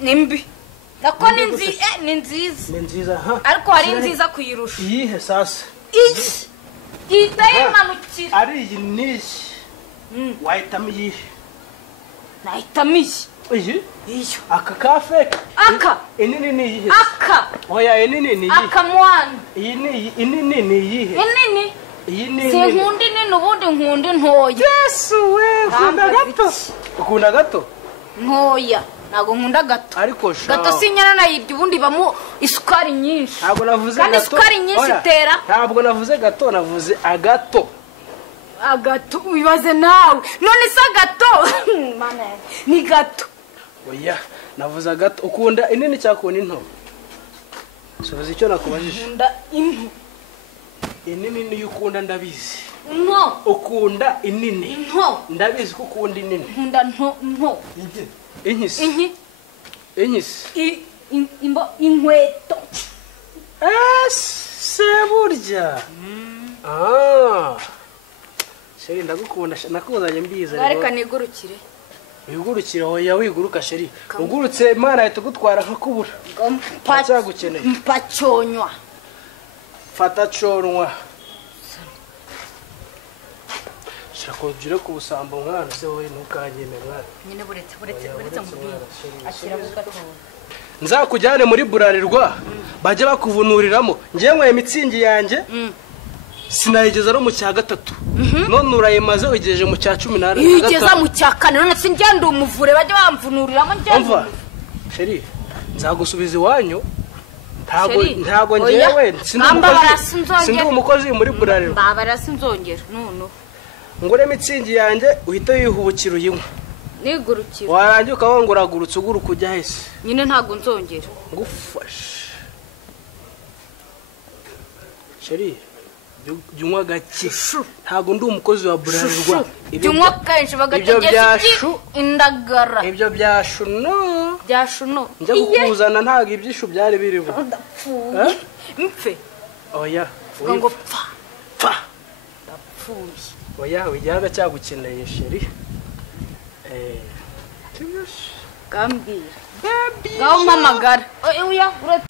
nimbi nako ni nziza ariko hari nziza kuyirusha iyihe sasa itaye manukira ari iyi nishi wahitamo iyihe nahitamo iyi aka kafe aka inini ni iyihe aka oya inini ni iyihe aka mwana inini ni iyihe inini iyi ni si nkundi nini ubundi nkundi ntoya yesu we ukunda gato ntoya ntago nkunda gato ariko gato sinyana nayirya ubundi bamo isukari nyinshi ntabwo navuze gato kandi isukari nyinshi itera ntabwo navuze gato navuze agato wibaze nawe none se agato ni gato oya navuze agato ukunda inini cyakunda into subiza icyo nakubajije nkunda into inini niyo ukunda ndabizi nto ukunda inini nto ndabizi ko ukunda inini nkunda nto inkisi inkweto se burya sheri ndagukunda nakuzanye mbiza reka nigurukire wigurukire hoya wiguruka sheri ugurutse Imana ahita gutwara nkakubura mpacyagukeneye mpaconywa fata conwa shako jire ku busambo mwana se wowe ntukageme mwana nyine buretse mubwira ashyira bugatora nzakujyane muri burarirwa bajye bakuvunuriramo ngiye nkwe mitsingi yanjye sinayigeza no mu cya gatatu none urayimaze ugejeje mu cya 14 igeza mu cya 4 none sinjyanda umuvure bajye bamvunuriramo njye sheri nzagusubiza iwanyu ntago ngewe sindi umukozi muri burarirwa mbabara sinzongera none ngure mitsingi yanjye uhita wihubukira uyinywa nigurukira warangiye ukabanguragurutse uguruka ujya hese nyine ntago nzongera ngufashe sheri jyunywa gake ntago ndi umukozi wa burarirwa jyunywa kenshi bagategeza iki indagara ibyo byashuno njya kukuzana ntago ibyishu byari biriho mpfe oya ngo pfa ndapfuye oya wijyaga cyagukeneye sheri gambira ngaho mpamagara oya uretse